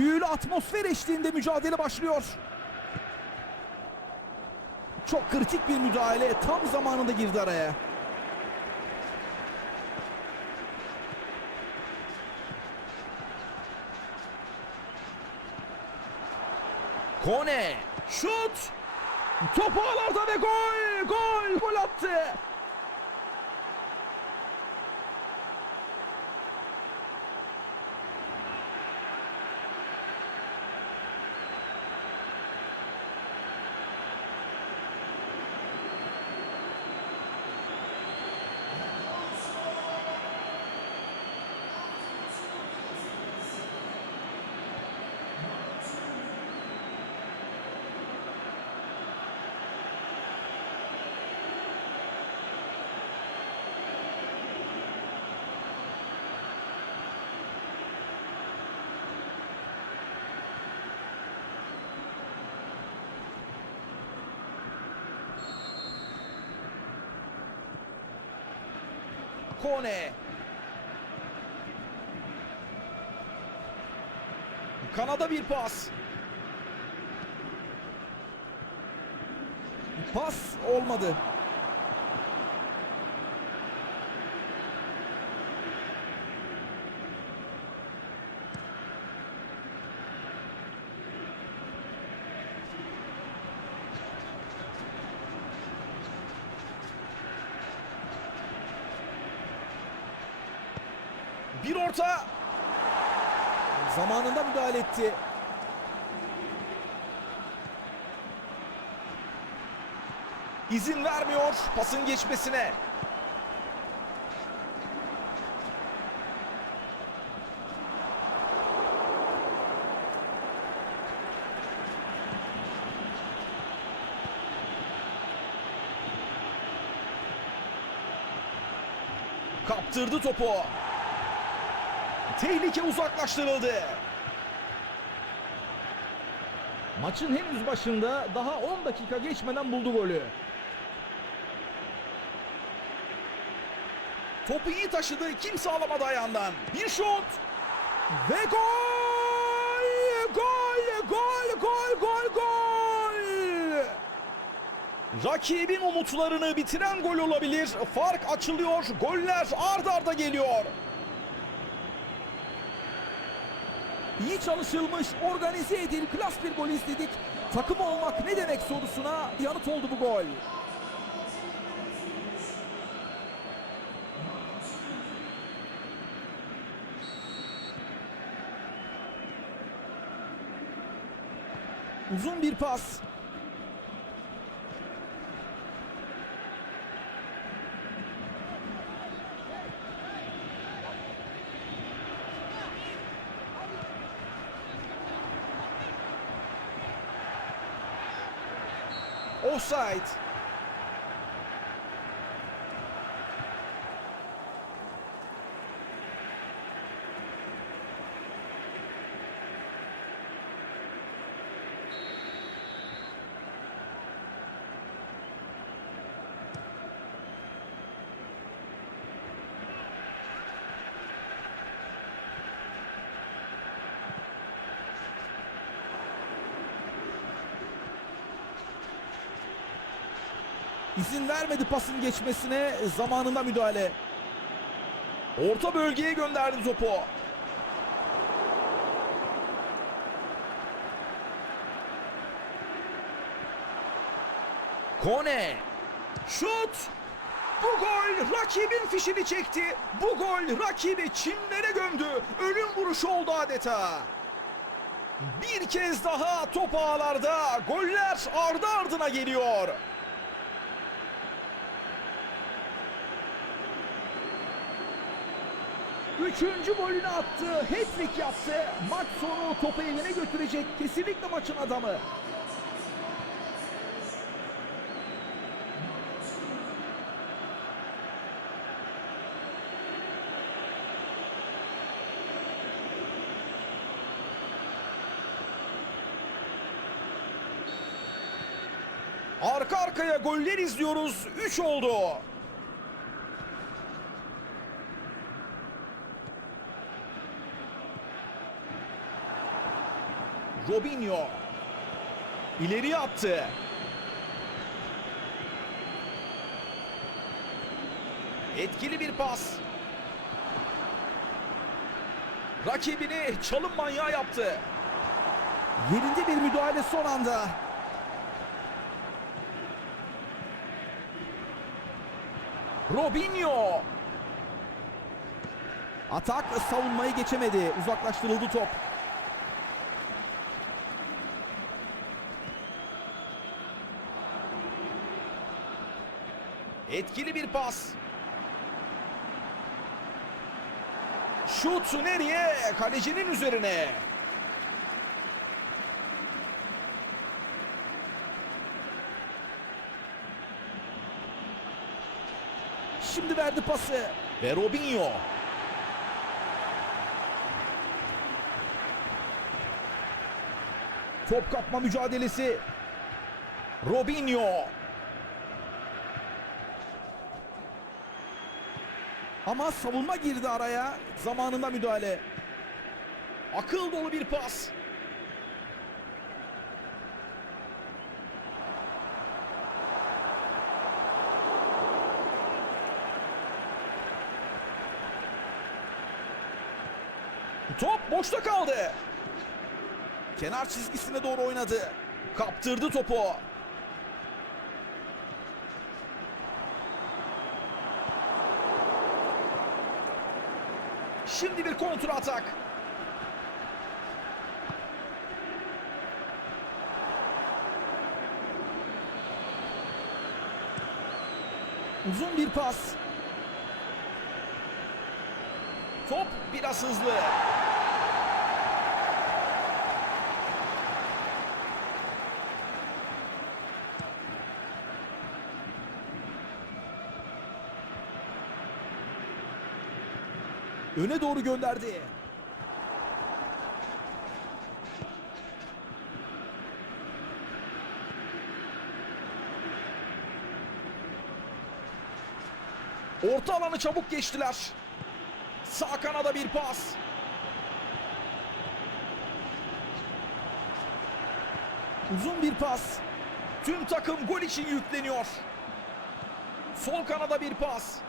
Büyülü atmosfer eşliğinde mücadele başlıyor. Çok kritik bir müdahale tam zamanında girdi araya. Kone şut top ağlarda ve gol gol gol attı. Kone. Kanada bir pas. Pas olmadı. Bir orta. Zamanında müdahale etti. İzin vermiyor pasın geçmesine. Kaptırdı topu. Tehlike uzaklaştırıldı. Maçın henüz başında daha 10 dakika geçmeden buldu golü. Topu iyi taşıdı. Kimse alamadı ayağından. Bir şut. Ve gol! Gol! Gol! Gol! Gol! Gol! Rakibin umutlarını bitiren gol olabilir. Fark açılıyor. Goller ard arda geliyor. İyi çalışılmış, organize edil, klas bir gol izledik. Takım olmak ne demek sorusuna yanıt oldu bu gol. Uzun bir pas. Offside. Vermedi pasın geçmesine zamanında müdahale. Orta bölgeye gönderdi topu. Kone. Şut. Bu gol rakibin fişini çekti. Bu gol rakibi çimlere gömdü. Ölüm vuruşu oldu adeta. Bir kez daha top ağlarda. Goller ardı ardına geliyor. Üçüncü golünü attı. Hat-trick yaptı. Maç sonu topu evine götürecek. Kesinlikle maçın adamı. Arka arkaya goller izliyoruz. 3 oldu. Robinho. İleriye attı. Etkili bir pas. Rakibini çalım manyağı yaptı. Yerinde bir müdahale son anda. Robinho. Atak savunmayı geçemedi. Uzaklaştırıldı top. Etkili bir pas. Şut nereye? Kalecinin üzerine. Şimdi verdi pası. Ve Robinho. Top kapma mücadelesi. Robinho. Ama savunma girdi araya. Zamanında müdahale. Akıl dolu bir pas. Top boşta kaldı. Kenar çizgisine doğru oynadı. Kaptırdı topu. Şimdi bir kontra atak. Uzun bir pas. Top biraz hızlı. Öne doğru gönderdi. Orta alanı çabuk geçtiler. Sağ kanada bir pas. Uzun bir pas. Tüm takım gol için yükleniyor. Sol kanada bir pas.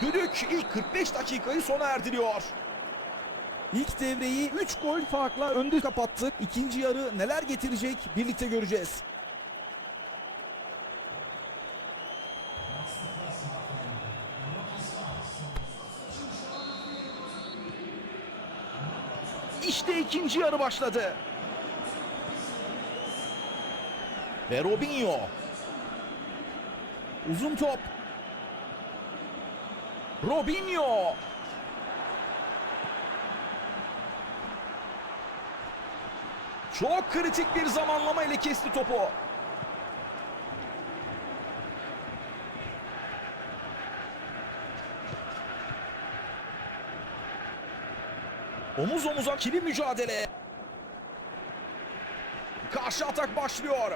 Düdük ilk 45 dakikayı sona erdiriyor. İlk devreyi 3 gol farkla önde kapattık. İkinci yarı neler getirecek birlikte göreceğiz. İşte ikinci yarı başladı. Ve Robinho. Uzun top. Robinho. Çok kritik bir zamanlama ile kesti topu. Omuz omuza ikili mücadele. Karşı atak başlıyor.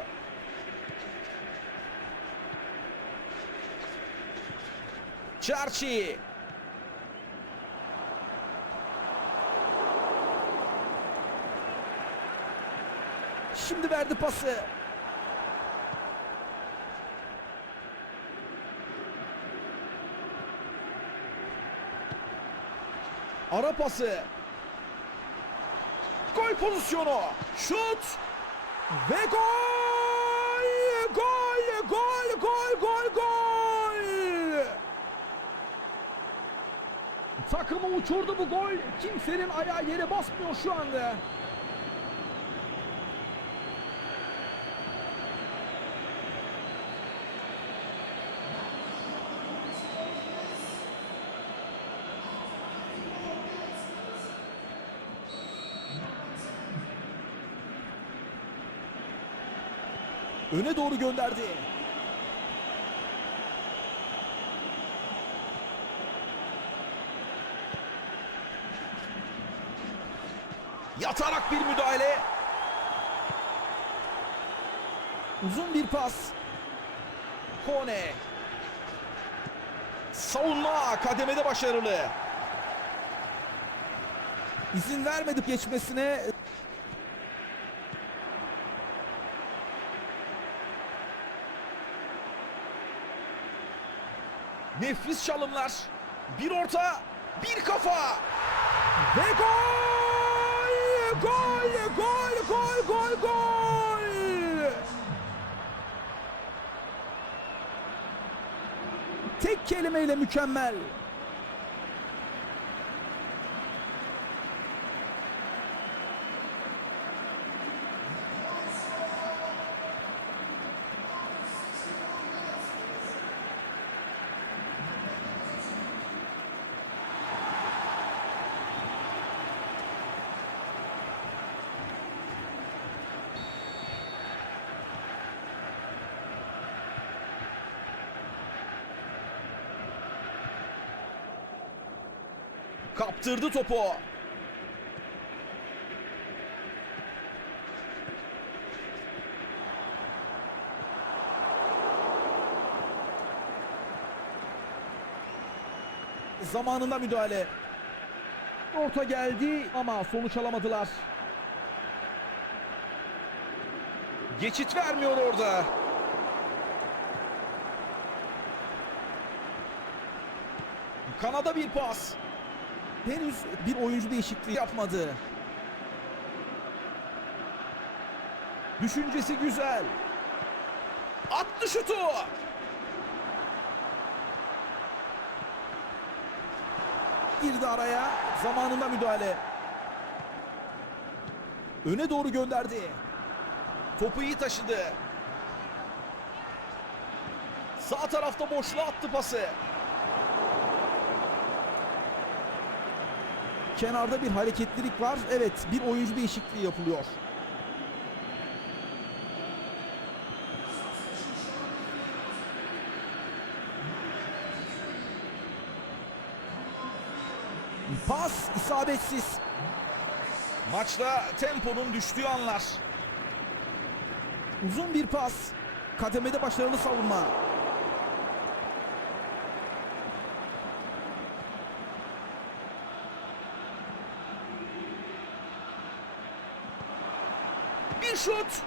Çerçi. Şimdi verdi pası. Ara pası. Gol pozisyonu. Şut. Ve! Gol! Gol! Gol! Gol! Gol! Takımı uçurdu bu gol. Kimsenin ayağı yere basmıyor şu anda. Öne doğru gönderdi. Yatarak bir müdahale. Uzun bir pas. Kone. Savunma kademede başarılı. İzin vermedi geçmesine. Nefis çalımlar. Bir orta, bir kafa. Ve gol! Gol! Gol! Gol! Gol! Gol! Tek kelimeyle mükemmel. Kaptırdı topu. Zamanında müdahale. Orta geldi ama sonuç alamadılar. Geçit vermiyor orada. Kanada bir pas. Henüz bir oyuncu değişikliği yapmadı. Düşüncesi güzel. Attı şutu. Girdi araya. Zamanında müdahale. Öne doğru gönderdi. Topu iyi taşıdı. Sağ tarafta boşluğa attı pası. Kenarda bir hareketlilik var. Evet bir oyuncu değişikliği yapılıyor. Pas isabetsiz. Maçta temponun düştüğü anlar. Uzun bir pas. Kademede başarılı savunma. Bir şut.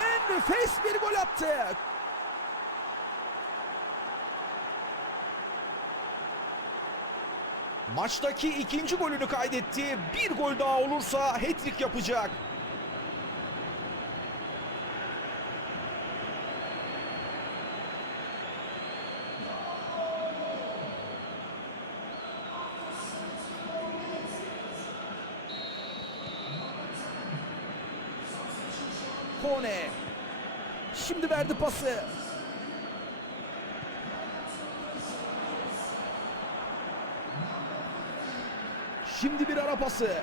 En nefes bir gol attı. Maçtaki ikinci golünü kaydetti. Bir gol daha olursa hat-trick yapacak. Kone. Şimdi verdi pası. Şimdi bir ara pası.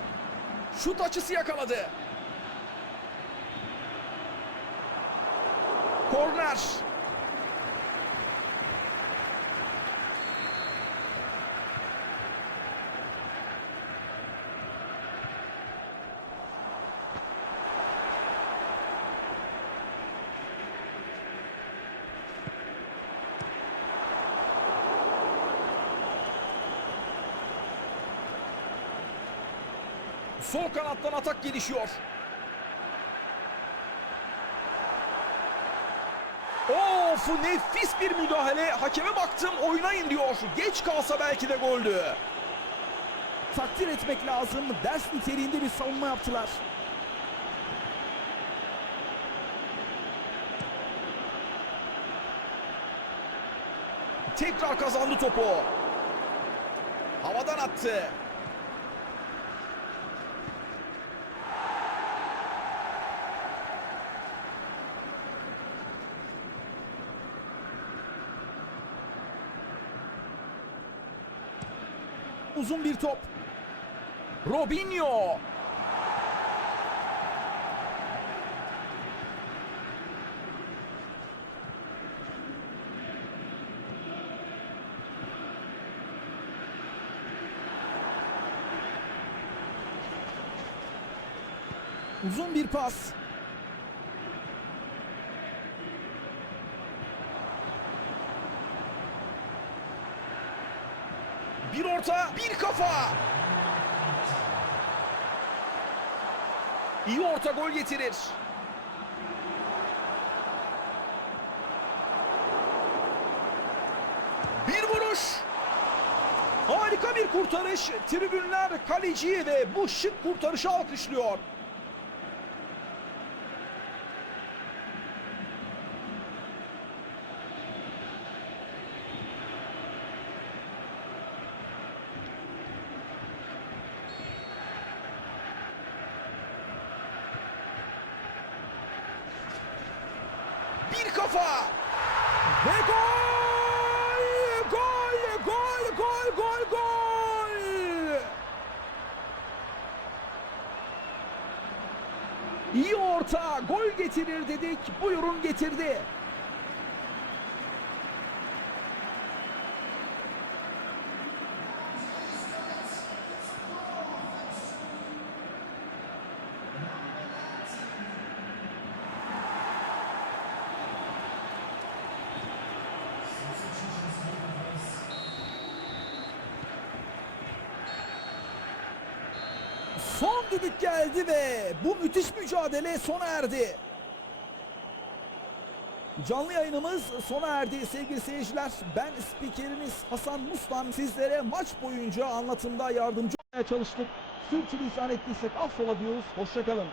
Şut açısı yakaladı. Korner. Sol kanattan atak gelişiyor. Of nefis bir müdahale. Hakeme baktım oynayın diyor. Geç kalsa belki de goldü. Takdir etmek lazım. Ders niteliğinde bir savunma yaptılar. Tekrar kazandı topu. Havadan attı. Uzun bir top. Robinho. Uzun bir pas. Bir orta, bir kafa. İyi orta gol getirir. Bir vuruş. Harika bir kurtarış. Tribünler kaleciyi ve bu şık kurtarışı alkışlıyor. Bir kafa. Ve gol! Gol! Gol! Gol! Gol! Gol! İyi orta, gol getirir dedik. Buyurun getirdi. Son düdük geldi ve bu müthiş mücadele sona erdi. Canlı yayınımız sona erdi sevgili seyirciler. Ben spikeriniz Hasan Mustan sizlere maç boyunca anlatımda yardımcı olmaya çalıştık. Sürçülisan ettiysek affola diyoruz. Hoşçakalın.